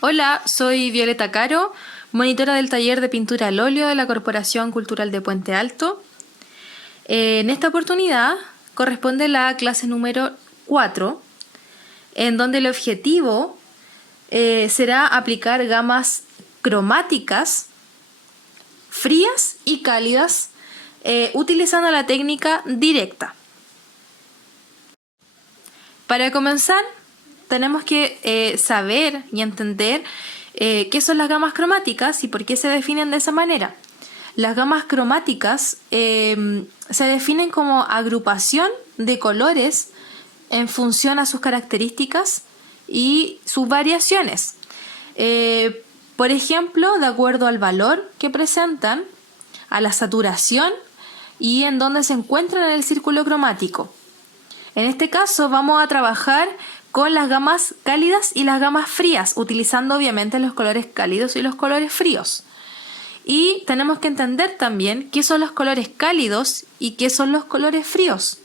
Hola, soy Violeta Caro, monitora del taller de pintura al óleo de la Corporación Cultural de Puente Alto. En esta oportunidad corresponde la clase número 4, en donde el objetivo será aplicar gamas cromáticas, frías y cálidas, utilizando la técnica directa. Para comenzar, tenemos que saber y entender qué son las gamas cromáticas y por qué se definen de esa manera. Las gamas cromáticas se definen como agrupación de colores en función a sus características y sus variaciones. Por ejemplo, de acuerdo al valor que presentan, a la saturación y en dónde se encuentran en el círculo cromático. En este caso vamos a trabajar con las gamas cálidas y las gamas frías, utilizando obviamente los colores cálidos y los colores fríos. Y tenemos que entender también qué son los colores cálidos y qué son los colores fríos.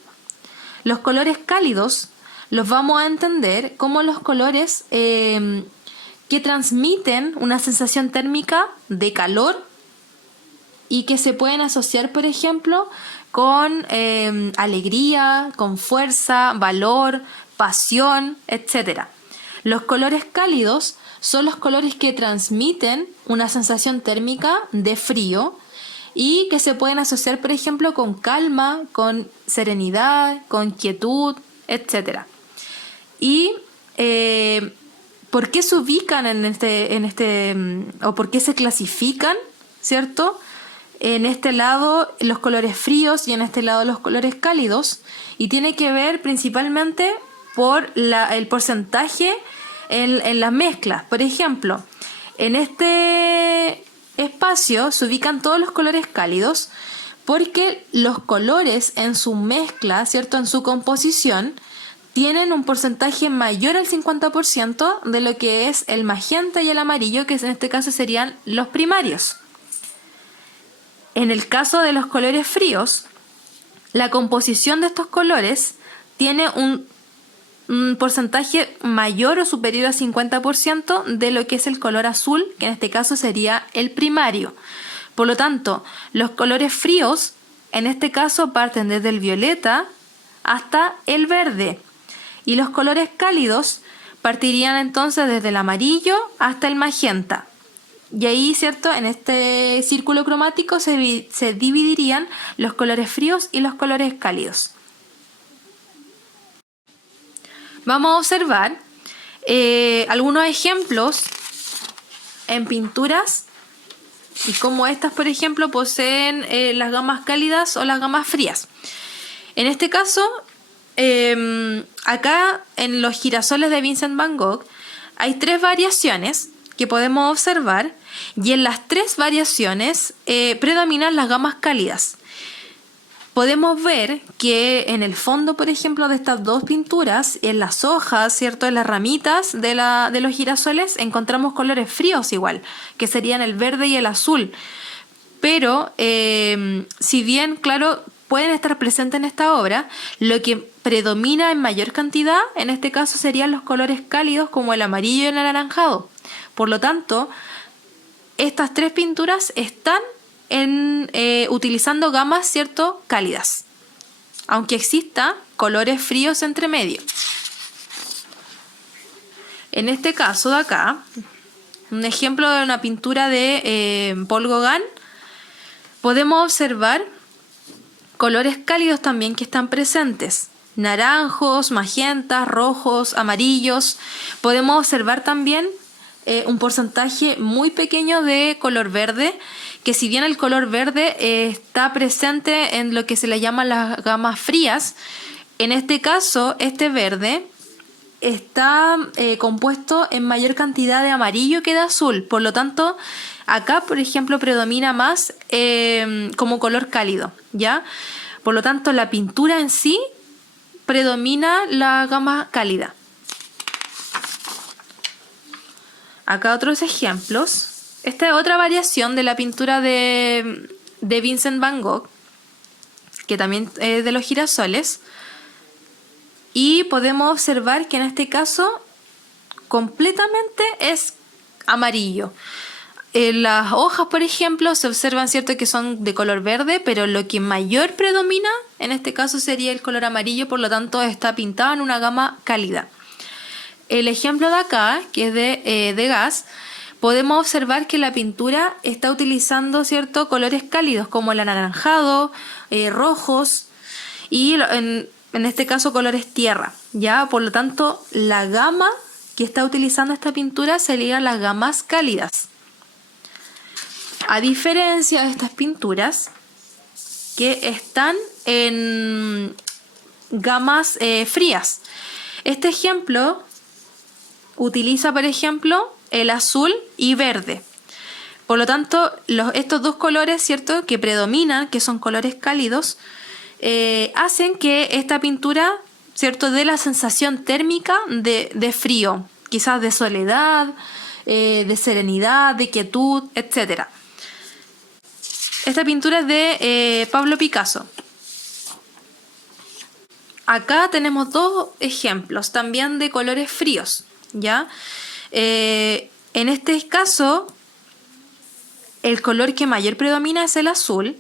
Los colores cálidos los vamos a entender como los colores que transmiten una sensación térmica de calor y que se pueden asociar, por ejemplo, con alegría, con fuerza, valor, pasión, etc. Los colores cálidos son los colores que transmiten una sensación térmica de frío y que se pueden asociar, por ejemplo, con calma, con serenidad, con quietud, etc. Y ¿por qué se ubican o por qué se clasifican, ¿cierto? En este lado los colores fríos y en este lado los colores cálidos, y tiene que ver principalmente por el porcentaje en las mezclas. Por ejemplo, en este espacio se ubican todos los colores cálidos porque los colores en su mezcla, ¿cierto?, en su composición, tienen un porcentaje mayor al 50% de lo que es el magenta y el amarillo, que en este caso serían los primarios. En el caso de los colores fríos, la composición de estos colores tiene un porcentaje mayor o superior al 50% de lo que es el color azul, que en este caso sería el primario. Por lo tanto, los colores fríos, en este caso, parten desde el violeta hasta el verde. Y los colores cálidos partirían entonces desde el amarillo hasta el magenta. Y ahí, ¿cierto?, en este círculo cromático se dividirían los colores fríos y los colores cálidos. Vamos a observar algunos ejemplos en pinturas y cómo estas, por ejemplo, poseen las gamas cálidas o las gamas frías. En este caso, acá en los girasoles de Vincent van Gogh hay 3 variaciones que podemos observar, y en las 3 variaciones predominan las gamas cálidas. Podemos ver que en el fondo, por ejemplo, de estas 2 pinturas, en las hojas, ¿cierto?, en las ramitas de los girasoles, encontramos colores fríos igual, que serían el verde y el azul. Pero, si bien, claro, pueden estar presentes en esta obra, lo que predomina en mayor cantidad, en este caso, serían los colores cálidos como el amarillo y el anaranjado. Por lo tanto, estas 3 pinturas están utilizando gamas, ¿cierto?, cálidas, aunque exista colores fríos entre medio. En este caso de acá, un ejemplo de una pintura de Paul Gauguin, podemos observar colores cálidos también que están presentes: naranjos, magentas, rojos, amarillos. Podemos observar también un porcentaje muy pequeño de color verde, que si bien el color verde está presente en lo que se le llama las gamas frías, en este caso este verde está compuesto en mayor cantidad de amarillo que de azul. Por lo tanto, acá, por ejemplo, predomina más como color cálido, ¿ya? Por lo tanto, la pintura en sí predomina la gama cálida. Acá otros ejemplos. Esta es otra variación de la pintura de Vincent van Gogh, que también es de los girasoles. Y podemos observar que en este caso completamente es amarillo. Las hojas, por ejemplo, se observan, ¿cierto?, que son de color verde, pero lo que mayor predomina en este caso sería el color amarillo, por lo tanto está pintada en una gama cálida. El ejemplo de acá, que es de gas, podemos observar que la pintura está utilizando, ¿cierto?, colores cálidos como el anaranjado, rojos y en este caso colores tierra, ¿ya? Por lo tanto, la gama que está utilizando esta pintura serían las gamas cálidas. A diferencia de estas pinturas que están en gamas frías. Este ejemplo utiliza, por ejemplo, el azul y verde. Por lo tanto, estos dos colores, ¿cierto?, que predominan, que son colores cálidos, hacen que esta pintura, ¿cierto?, dé la sensación térmica de frío, quizás de soledad, de serenidad, de quietud, etc. Esta pintura es de Pablo Picasso. Acá tenemos dos ejemplos también de colores fríos, ¿ya? En este caso, el color que mayor predomina es el azul.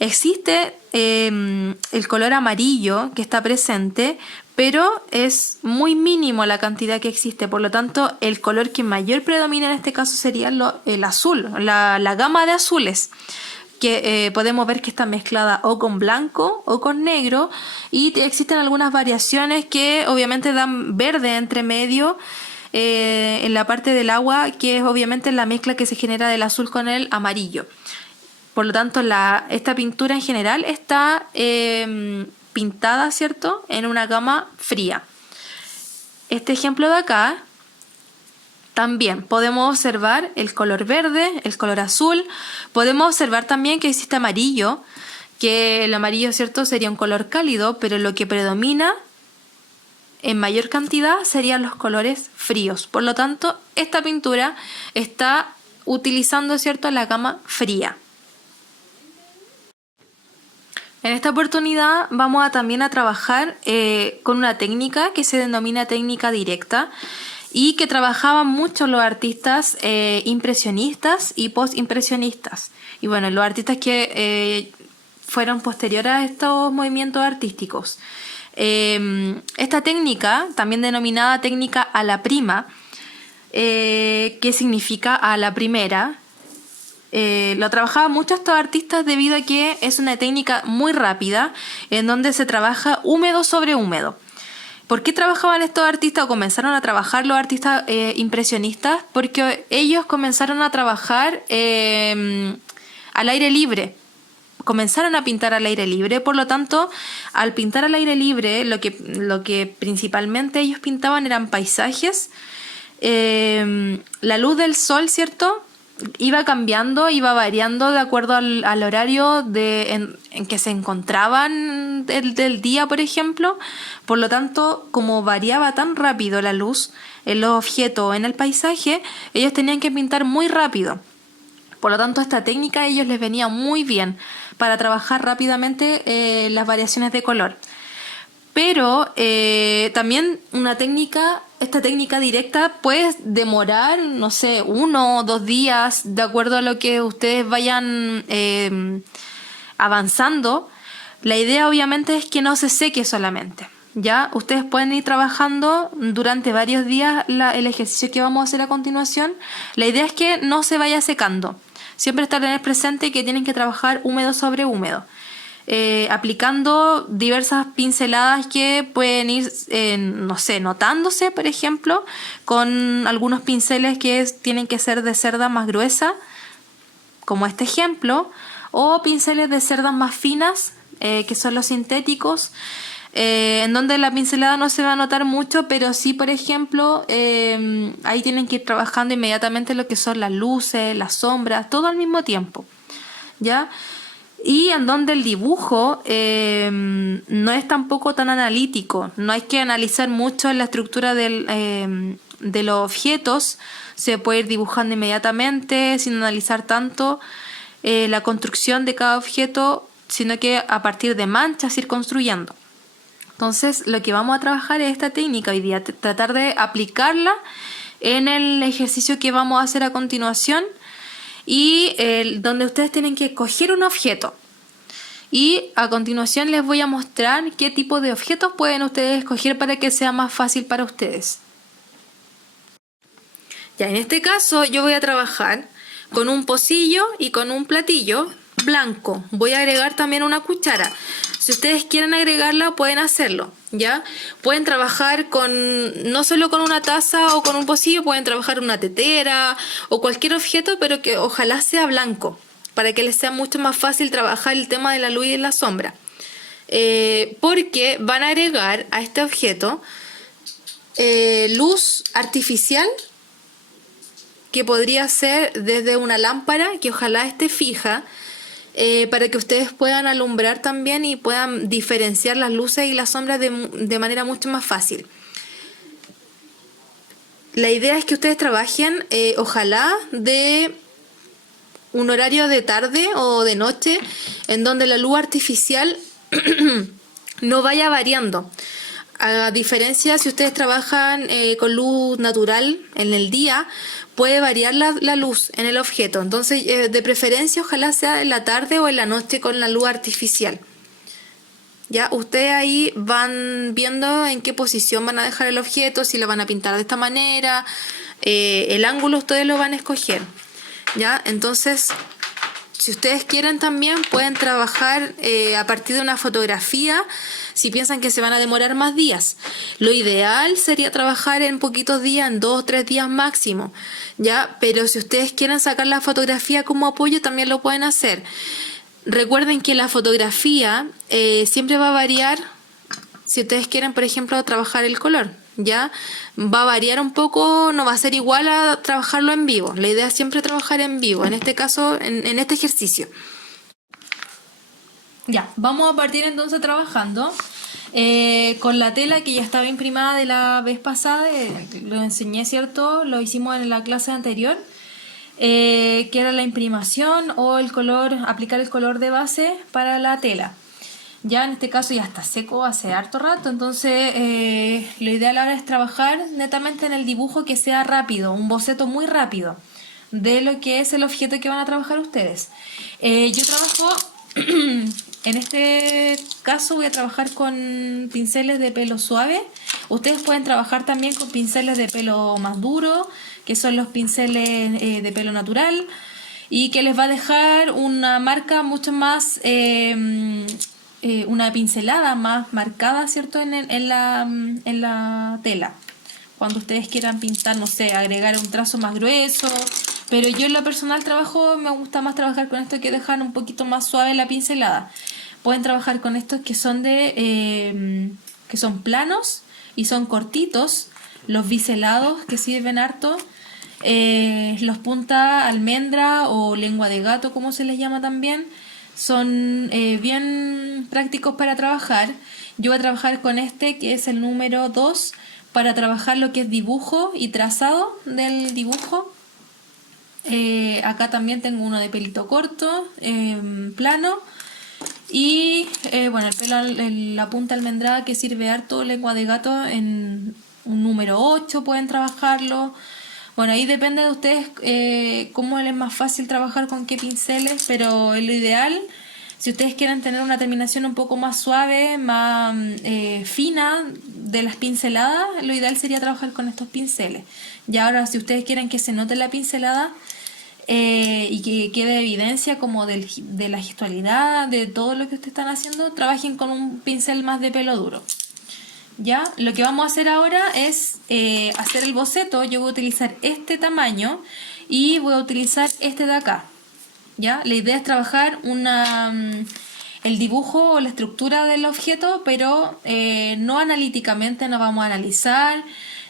Existe el color amarillo que está presente, pero es muy mínimo la cantidad que existe. Por lo tanto, el color que mayor predomina en este caso sería el azul, la gama de azules, que podemos ver que está mezclada o con blanco o con negro, y existen algunas variaciones que obviamente dan verde entre medio en la parte del agua, que es obviamente la mezcla que se genera del azul con el amarillo. Por lo tanto, esta pintura en general está pintada, ¿cierto?, en una gama fría. Este ejemplo de acá también podemos observar el color verde, el color azul. Podemos observar también que existe amarillo, que el amarillo, ¿cierto?, sería un color cálido, pero lo que predomina en mayor cantidad serían los colores fríos. Por lo tanto, esta pintura está utilizando, ¿cierto?, la gama fría. En esta oportunidad vamos también a trabajar con una técnica que se denomina técnica directa, y que trabajaban mucho los artistas impresionistas y postimpresionistas. Y bueno, los artistas que fueron posteriores a estos movimientos artísticos. Esta técnica, también denominada técnica a la prima, que significa a la primera, lo trabajaban mucho estos artistas debido a que es una técnica muy rápida en donde se trabaja húmedo sobre húmedo. ¿Por qué trabajaban estos artistas o comenzaron a trabajar los artistas impresionistas? Porque ellos comenzaron a trabajar al aire libre. Comenzaron a pintar al aire libre, por lo tanto, al pintar al aire libre, lo que principalmente ellos pintaban eran paisajes. La luz del sol, ¿cierto?, iba cambiando, iba variando de acuerdo al horario en que se encontraban del día, por ejemplo. Por lo tanto, como variaba tan rápido la luz en los objetos, en el paisaje, ellos tenían que pintar muy rápido. Por lo tanto, esta técnica a ellos les venía muy bien para trabajar rápidamente las variaciones de color. Pero también esta técnica directa puede demorar, no sé, 1 o 2 días, de acuerdo a lo que ustedes vayan avanzando. La idea obviamente es que no se seque solamente, ¿ya? Ustedes pueden ir trabajando durante varios días el ejercicio que vamos a hacer a continuación. La idea es que no se vaya secando. Siempre tener presente que tienen que trabajar húmedo sobre húmedo. Aplicando diversas pinceladas que pueden ir, notándose, por ejemplo, con algunos pinceles que tienen que ser de cerda más gruesa, como este ejemplo, o pinceles de cerdas más finas, que son los sintéticos, en donde la pincelada no se va a notar mucho, pero sí, por ejemplo, ahí tienen que ir trabajando inmediatamente lo que son las luces, las sombras, todo al mismo tiempo, ¿ya? Y en donde el dibujo no es tampoco tan analítico, no hay que analizar mucho en la estructura de los objetos, se puede ir dibujando inmediatamente sin analizar tanto la construcción de cada objeto, sino que a partir de manchas ir construyendo. Entonces, lo que vamos a trabajar es esta técnica hoy día, tratar de aplicarla en el ejercicio que vamos a hacer a continuación y donde ustedes tienen que escoger un objeto. Y a continuación les voy a mostrar qué tipo de objetos pueden ustedes escoger para que sea más fácil para ustedes. Ya, en este caso yo voy a trabajar con un pocillo y con un platillo blanco. Voy a agregar también una cuchara. Si ustedes quieren agregarla, pueden hacerlo, ¿ya? Pueden trabajar no solo con una taza o con un pocillo, pueden trabajar una tetera o cualquier objeto, pero que ojalá sea blanco, para que les sea mucho más fácil trabajar el tema de la luz y la sombra. Porque van a agregar a este objeto luz artificial, que podría ser desde una lámpara que ojalá esté fija, para que ustedes puedan alumbrar también y puedan diferenciar las luces y las sombras de manera mucho más fácil. La idea es que ustedes trabajen, ojalá, de un horario de tarde o de noche, en donde la luz artificial no vaya variando. A diferencia, si ustedes trabajan con luz natural en el día, puede variar la luz en el objeto. Entonces, de preferencia, ojalá sea en la tarde o en la noche con la luz artificial. Ya, ustedes ahí van viendo en qué posición van a dejar el objeto, si lo van a pintar de esta manera, el ángulo ustedes lo van a escoger. Ya, entonces, si ustedes quieren también pueden trabajar a partir de una fotografía, si piensan que se van a demorar más días. Lo ideal sería trabajar en poquitos días, en 2 o 3 días máximo, ¿ya? Pero si ustedes quieren sacar la fotografía como apoyo, también lo pueden hacer. Recuerden que la fotografía siempre va a variar. Si ustedes quieren, por ejemplo, trabajar el color, ¿ya? Va a variar un poco, no va a ser igual a trabajarlo en vivo. La idea es siempre trabajar en vivo, en este caso, en este ejercicio. Ya, vamos a partir entonces trabajando con la tela que ya estaba imprimada de la vez pasada. Lo enseñé, ¿cierto? Lo hicimos en la clase anterior. Que era la imprimación o el color, aplicar el color de base para la tela. Ya en este caso ya está seco hace harto rato, entonces lo ideal ahora es trabajar netamente en el dibujo que sea rápido, un boceto muy rápido de lo que es el objeto que van a trabajar ustedes. Yo trabajo, en este caso voy a trabajar con pinceles de pelo suave. Ustedes pueden trabajar también con pinceles de pelo más duro, que son los pinceles de pelo natural, y que les va a dejar una marca mucho más... una pincelada más marcada, ¿cierto? En la tela. Cuando ustedes quieran pintar, no sé, agregar un trazo más grueso. Pero yo en lo personal me gusta más trabajar con estos que dejan un poquito más suave la pincelada. Pueden trabajar con estos que son que son planos y son cortitos. Los biselados, que sirven harto. Los punta almendra o lengua de gato, como se les llama también. Son bien prácticos para trabajar. Yo voy a trabajar con este, que es el número 2, para trabajar lo que es dibujo y trazado del dibujo. Acá también tengo uno de pelito corto, plano. Y bueno, la punta almendrada, que sirve harto, lengua de gato, en un número 8 pueden trabajarlo. Bueno, ahí depende de ustedes cómo les es más fácil trabajar con qué pinceles, pero lo ideal, si ustedes quieren tener una terminación un poco más suave, más fina de las pinceladas, lo ideal sería trabajar con estos pinceles. Y ahora, si ustedes quieren que se note la pincelada y que quede evidencia como de la gestualidad, de todo lo que ustedes están haciendo, trabajen con un pincel más de pelo duro. Ya, lo que vamos a hacer ahora es hacer el boceto. Yo voy a utilizar este tamaño y voy a utilizar este de acá. Ya, la idea es trabajar el dibujo o la estructura del objeto, pero no analíticamente, no vamos a analizar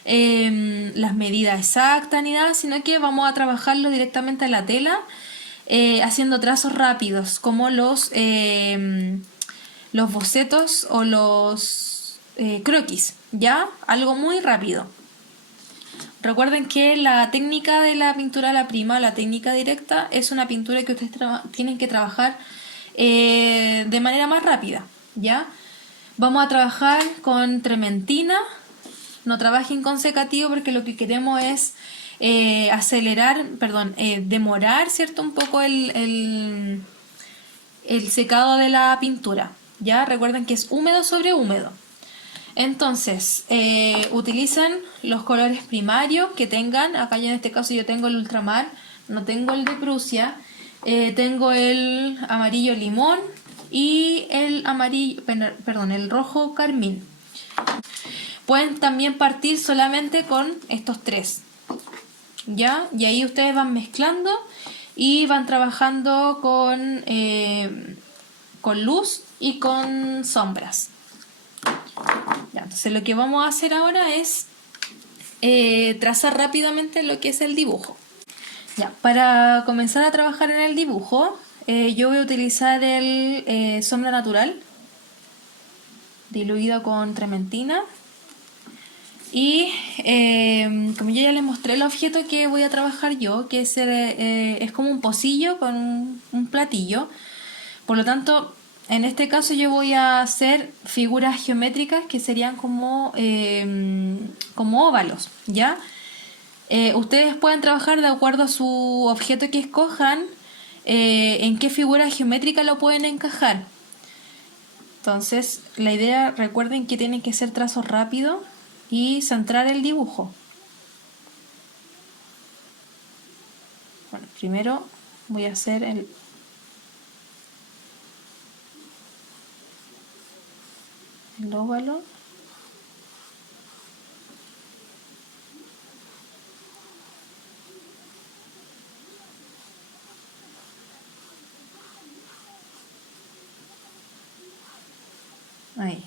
las medidas exactas ni nada, sino que vamos a trabajarlo directamente en la tela, haciendo trazos rápidos, como los bocetos o los croquis, ¿ya? Algo muy rápido. Recuerden que la técnica de la pintura a la prima, la técnica directa, es una pintura que ustedes tienen que trabajar de manera más rápida, ¿ya? Vamos a trabajar con trementina, no trabajen con secativo porque lo que queremos es demorar, ¿cierto? Un poco el secado de la pintura. Ya recuerden que es húmedo sobre húmedo. Entonces, utilizan los colores primarios que tengan. Acá ya en este caso yo tengo el ultramar, no tengo el de Prusia. Tengo el amarillo limón y el el rojo carmín. Pueden también partir solamente con estos tres, ¿ya? Y ahí ustedes van mezclando y van trabajando con luz y con sombras. Ya, entonces lo que vamos a hacer ahora es trazar rápidamente lo que es el dibujo. Ya, para comenzar a trabajar en el dibujo, yo voy a utilizar el sombra natural diluido con trementina. Y como yo ya les mostré el objeto que voy a trabajar yo, que es como un pocillo con un platillo. Por lo tanto, en este caso yo voy a hacer figuras geométricas que serían como óvalos, ¿ya? Ustedes pueden trabajar de acuerdo a su objeto que escojan, en qué figura geométrica lo pueden encajar. Entonces, la idea, recuerden que tienen que ser trazos rápidos y centrar el dibujo. Bueno, primero voy a hacer el óvalo. Ahí.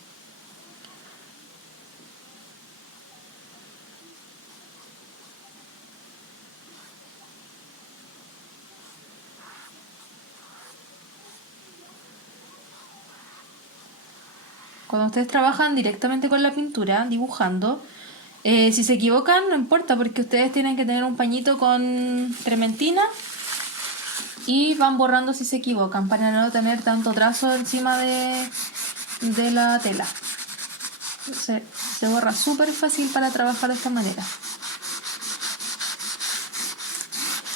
Cuando ustedes trabajan directamente con la pintura, dibujando, si se equivocan, no importa, porque ustedes tienen que tener un pañito con trementina y van borrando si se equivocan, para no tener tanto trazo encima de la tela. Se borra súper fácil para trabajar de esta manera.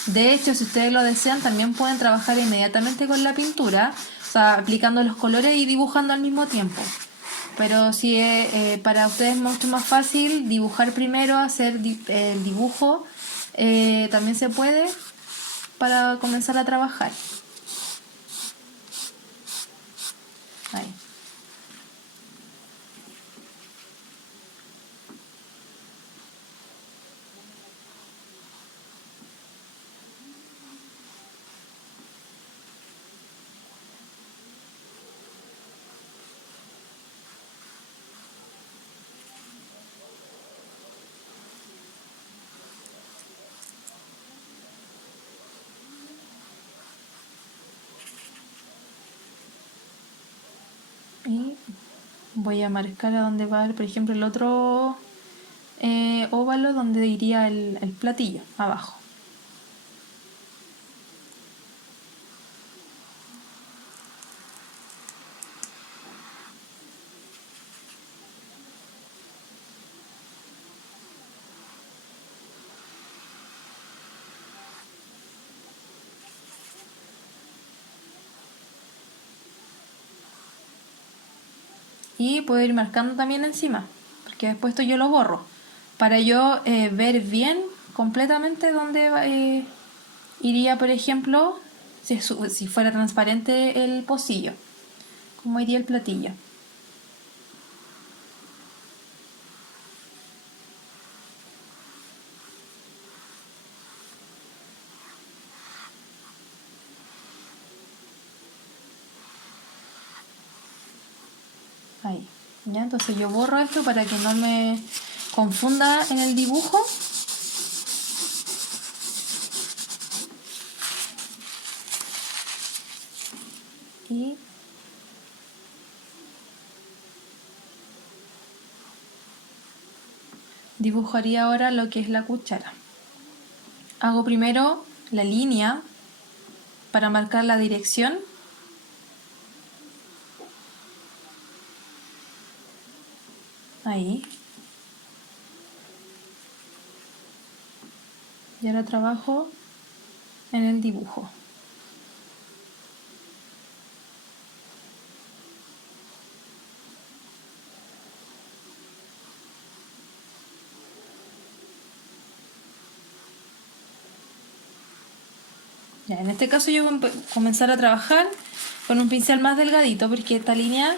De hecho, si ustedes lo desean, también pueden trabajar inmediatamente con la pintura, o sea, aplicando los colores y dibujando al mismo tiempo. Pero si para ustedes es mucho más fácil dibujar primero, hacer el dibujo, también se puede para comenzar a trabajar. Ahí. Y voy a marcar a dónde va, por ejemplo, el otro óvalo donde iría el platillo, abajo. Y puedo ir marcando también encima, porque después esto yo lo borro, para yo ver bien completamente dónde iría, por ejemplo, si fuera transparente el pocillo, cómo iría el platillo. Ahí, ¿ya? Entonces yo borro esto para que no me confunda en el dibujo. Y dibujaría ahora lo que es la cuchara. Hago primero la línea para marcar la dirección. Ahí. Y ahora trabajo en el dibujo. Ya, en este caso yo voy a comenzar a trabajar con un pincel más delgadito porque esta línea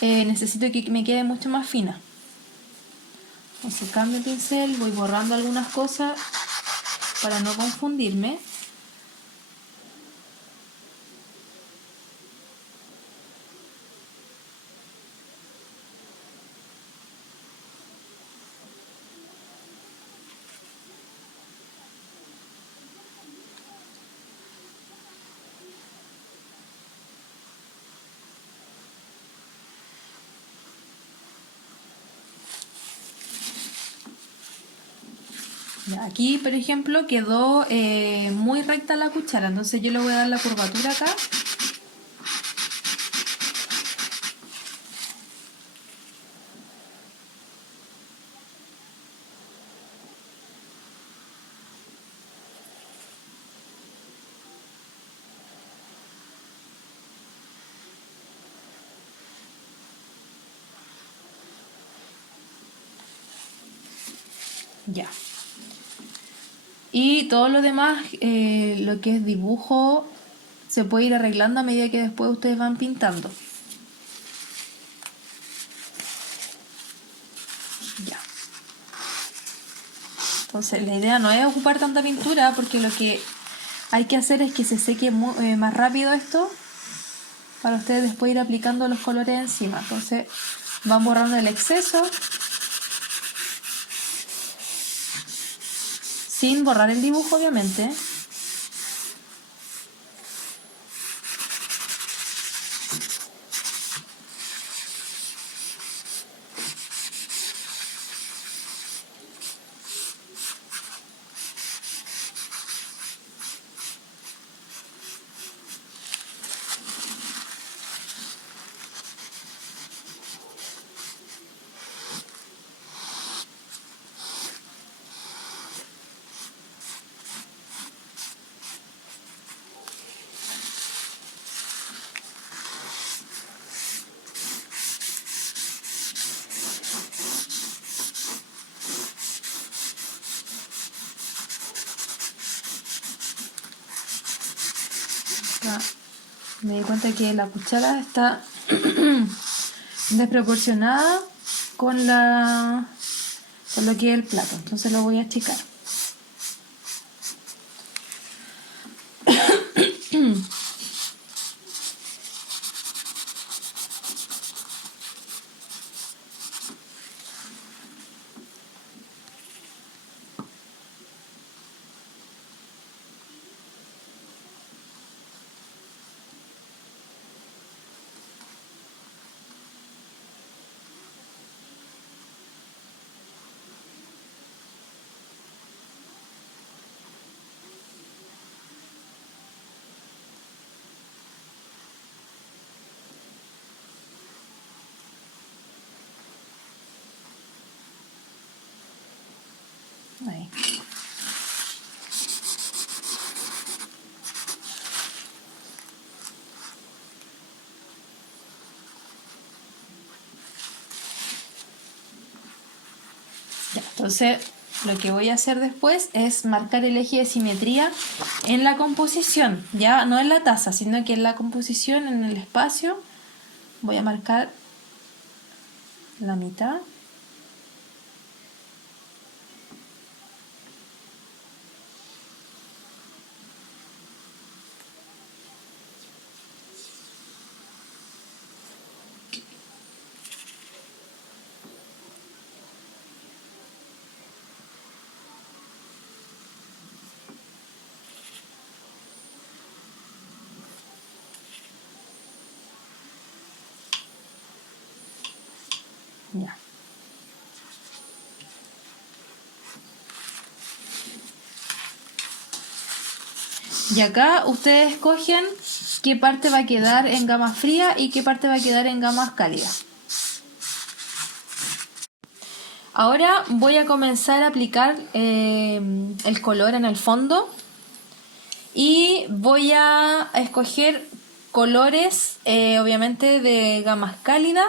necesito que me quede mucho más fina. Entonces cambio el pincel, voy borrando algunas cosas para no confundirme. Ya, aquí, por ejemplo, quedó muy recta la cuchara, entonces yo le voy a dar la curvatura acá. Ya. Y todo lo demás, lo que es dibujo, se puede ir arreglando a medida que después ustedes van pintando. Ya. Entonces la idea no es ocupar tanta pintura porque lo que hay que hacer es que se seque más rápido esto para ustedes después ir aplicando los colores encima. Entonces van borrando el exceso sin borrar el dibujo, obviamente. Acá me di cuenta que la cuchara está desproporcionada con lo que es el plato, entonces lo voy a achicar. Ahí. Ya, entonces lo que voy a hacer después es marcar el eje de simetría en la composición, ya no en la taza, sino que en la composición, en el espacio, voy a marcar la mitad. Ya. Y acá ustedes escogen qué parte va a quedar en gama fría y qué parte va a quedar en gamas cálidas. Ahora voy a comenzar a aplicar el color en el fondo y voy a escoger colores obviamente de gamas cálidas,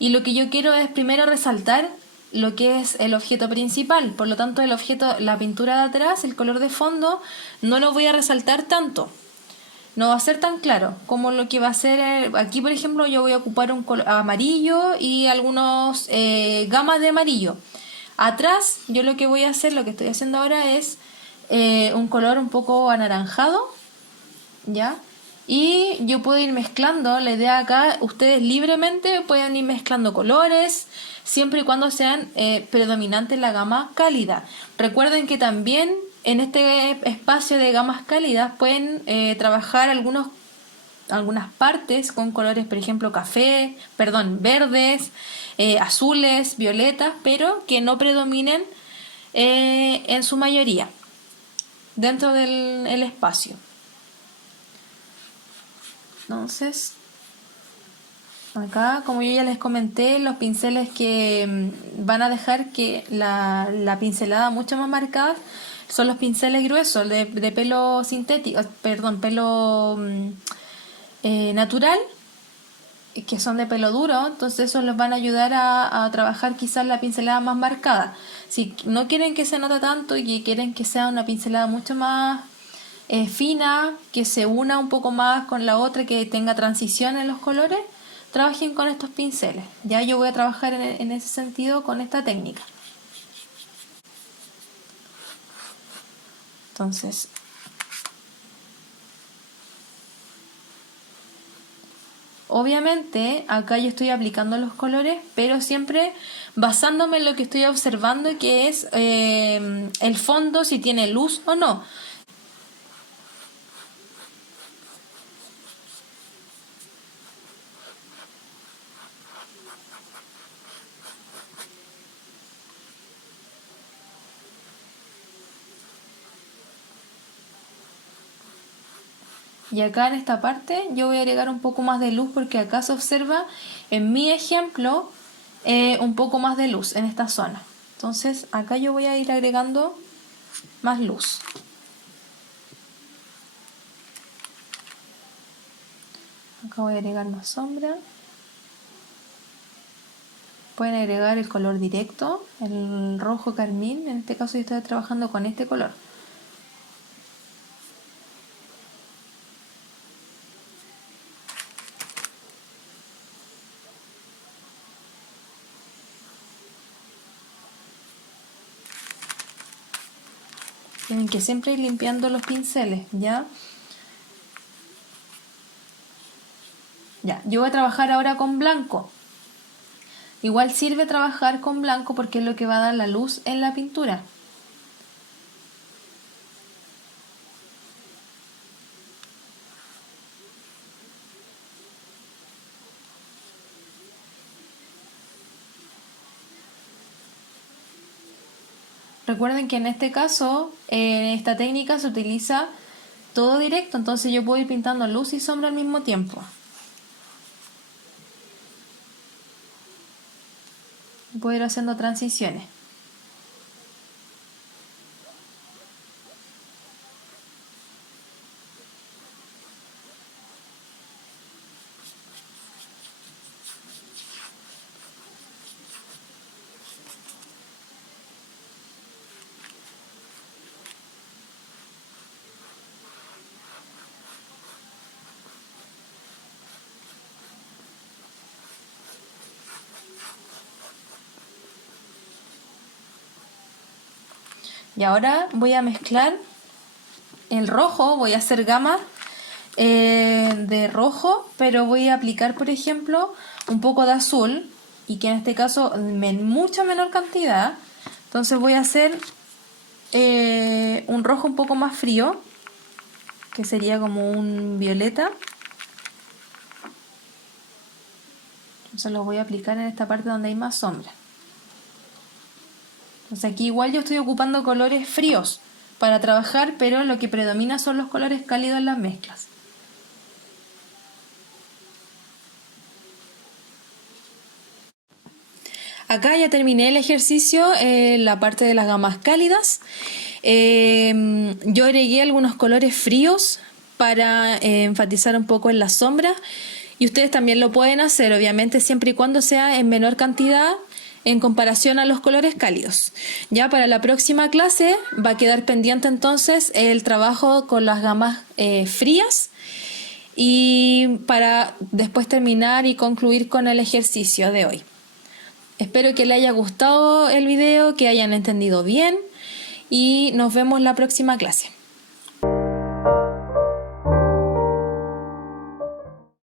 y lo que yo quiero es primero resaltar lo que es el objeto principal. Por lo tanto, el objeto, la pintura de atrás, el color de fondo, no lo voy a resaltar tanto. No va a ser tan claro como lo que va a ser aquí. Por ejemplo, yo voy a ocupar un color amarillo y algunos gamas de amarillo. Atrás, yo lo que voy a hacer, lo que estoy haciendo ahora es un color un poco anaranjado, ¿ya? Y yo puedo ir mezclando. La idea acá, ustedes libremente pueden ir mezclando colores, siempre y cuando sean predominantes la gama cálida. Recuerden que también en este espacio de gamas cálidas pueden trabajar algunas partes con colores, por ejemplo, verdes, azules, violetas, pero que no predominen en su mayoría dentro del espacio. Entonces, acá, como yo ya les comenté, los pinceles que van a dejar que la pincelada mucho más marcada son los pinceles gruesos de pelo sintético, pelo natural, que son de pelo duro. Entonces esos los van a ayudar a trabajar quizás la pincelada más marcada. Si no quieren que se note tanto y que quieren que sea una pincelada mucho más fina, que se una un poco más con la otra, que tenga transición en los colores, trabajen con estos pinceles. Ya yo voy a trabajar en ese sentido con esta técnica. Entonces, obviamente acá yo estoy aplicando los colores, pero siempre basándome en lo que estoy observando, que es el fondo, si tiene luz o no. Y acá en esta parte yo voy a agregar un poco más de luz, porque acá se observa en mi ejemplo un poco más de luz en esta zona. Entonces acá yo voy a ir agregando más luz. Acá voy a agregar más sombra. Pueden agregar el color directo, el rojo carmín. En este caso yo estoy trabajando con este color. Tienen que siempre ir limpiando los pinceles, ¿ya? Ya, yo voy a trabajar ahora con blanco. Igual sirve trabajar con blanco porque es lo que va a dar la luz en la pintura. Recuerden que en este caso, en esta técnica se utiliza todo directo, entonces yo puedo ir pintando luz y sombra al mismo tiempo. Puedo ir haciendo transiciones. Y ahora voy a mezclar el rojo, voy a hacer gamas de rojo, pero voy a aplicar, por ejemplo, un poco de azul, y que en este caso en mucha menor cantidad. Entonces voy a hacer un rojo un poco más frío, que sería como un violeta. Entonces lo voy a aplicar en esta parte donde hay más sombra. Entonces aquí igual yo estoy ocupando colores fríos para trabajar, pero lo que predomina son los colores cálidos en las mezclas. Acá ya terminé el ejercicio, la parte de las gamas cálidas. Yo agregué algunos colores fríos para enfatizar un poco en las sombras, y ustedes también lo pueden hacer, obviamente siempre y cuando sea en menor cantidad en comparación a los colores cálidos. Ya para la próxima clase va a quedar pendiente entonces el trabajo con las gamas frías, y para después terminar y concluir con el ejercicio de hoy. Espero que les haya gustado el video, que hayan entendido bien, y nos vemos la próxima clase.